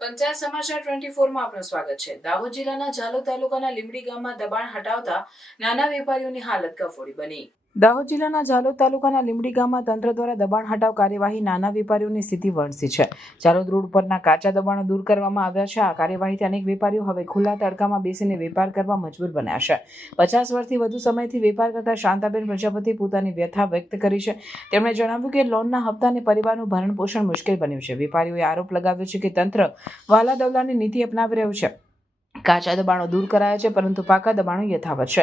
પંચાયત સમાચાર 24 માં આપનું સ્વાગત છે। દાહોદ જિલ્લાના ઝાલોદ તાલુકાના લીમડી ગામમાં દબાણ હટાવતા નાના વેપારીઓની હાલત કફોડી બની। દાહોદ જિલ્લાના ઝાલોદ તાલુકાના લીમડી ગામમાં તંત્ર દ્વારા દબાણ હટાવ કાર્યવાહી નાના વેપારીઓની સ્થિતિ વણસી છે। ઝાલોદ રોડ પરના કાચા દબાણો દૂર કરવામાં આવ્યા છે। આ કાર્યવાહીથી અનેક વેપારીઓ હવે ખુલ્લા તડકામાં બેસીને વેપાર કરવા મજબૂર બન્યા છે। 50 વર્ષથી વધુ સમયથી વેપાર કરતા શાંતાબેન પ્રજાપતિ પોતાની વ્યથા વ્યક્ત કરી છે। તેમણે જણાવ્યું કે લોનના હપ્તાને પરિવારનું ભરણ પોષણ મુશ્કેલ બન્યું છે। વેપારીઓએ આરોપ લગાવ્યો છે કે તંત્ર વાલા દવલાની નીતિ અપનાવી રહ્યું છે। કાચા દબાણો દૂર કરાયા છે પરંતુ પાકા દબાણો યથાવત છે।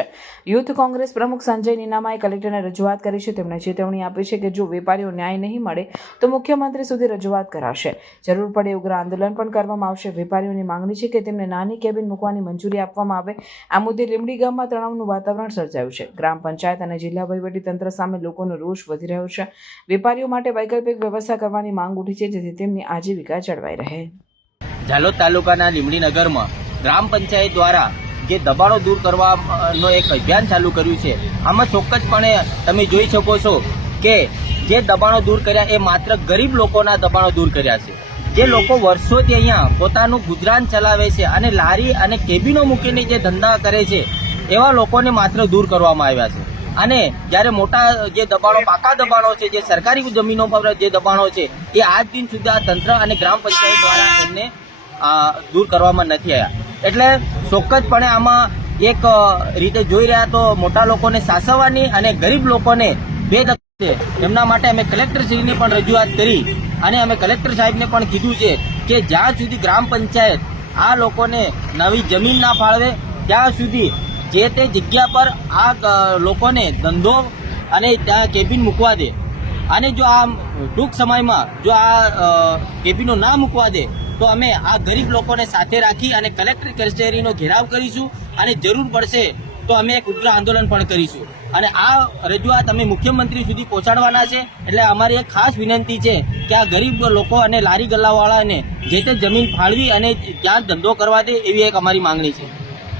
યુથ કોંગ્રેસ પ્રમુખ સંજય નીનામાએ કલેક્ટરને રજૂઆત કરી છે। તેમણે ચેતવણી આપી છે કે જો વેપારીઓ ન્યાય નહીં મળે તો મુખ્યમંત્રી સુધી રજૂઆત કરાશે। જરૂર પડે ઉગ્ર આંદોલન પણ કરવામાં આવશે। વેપારીઓની માંગણી છે કે તેમને નાની કેબિન મૂકવાની મંજૂરી આપવામાં આવે। આ મુદ્દે લીમડી ગામમાં તણાવનું વાતાવરણ સર્જાયું છે। ગ્રામ પંચાયત અને જિલ્લા વહીવટી તંત્ર સામે લોકોનો રોષ વધી રહ્યો છે। વેપારીઓ માટે વૈકલ્પિક વ્યવસ્થા કરવાની માંગ ઉઠી છે જેથી તેમની આજીવિકા જળવાઈ રહે। ઝાલોદ તાલુકાના લીમડી નગરમાં ગ્રામ પંચાયત દ્વારા જે દબાણો દૂર કરવાનો એક અભિયાન ચાલુ કર્યું છે। આમાં ચોક્કસપણે તમે જોઈ શકો છો કે જે દબાણો દૂર કર્યા એ માત્ર ગરીબ લોકોના દબાણો દૂર કર્યા છે। જે લોકો વર્ષોથી અહીંયા પોતાનું ગુજરાન ચલાવે છે અને લારી અને કેબિનો મૂકીને જે ધંધા કરે છે એવા લોકોને માત્ર દૂર કરવામાં આવ્યા છે। અને જ્યારે મોટા જે દબાણો પાકા દબાણો છે, જે સરકારી જમીનો પર જે દબાણો છે એ આજ દિન સુધી આ તંત્ર અને ગ્રામ પંચાયત દ્વારા એમને દૂર કરવામાં નથી આવ્યા। એટલે ચોક્કસપણે આમાં એક રીતે જોઈ રહ્યા તો મોટા લોકોને સાસવવાની અને ગરીબ લોકોને બેદખલ છે। એમના માટે અમે કલેક્ટરશ્રીને પણ રજૂઆત કરી અને અમે કલેક્ટર સાહેબને પણ કીધું છે કે જ્યાં સુધી ગ્રામ પંચાયત આ લોકોને નવી જમીન ના ફાળવે ત્યાં સુધી જે તે જગ્યા પર આ લોકોને ધંધો અને ત્યાં કેબિન મૂકવા દે। અને જો આ ટૂંક સમયમાં જો આ કેબિનો ના મૂકવા દે તો અમે આ ગરીબ લોકોને સાથે રાખી અને કલેક્ટર કચેરીનો ઘેરાવ કરીશું અને જરૂર પડશે તો અમે એક ઉગ્ર આંદોલન પણ કરીશું। અને આ રજૂઆત અમે મુખ્યમંત્રી સુધી પહોંચાડવાના છે। એટલે અમારી એક ખાસ વિનંતી છે કે આ ગરીબ લોકો અને લારી ગલ્લાવાળાને જે તે જમીન ફાળવી અને ત્યાં ધંધો કરવા દે એવી એક અમારી માંગણી છે।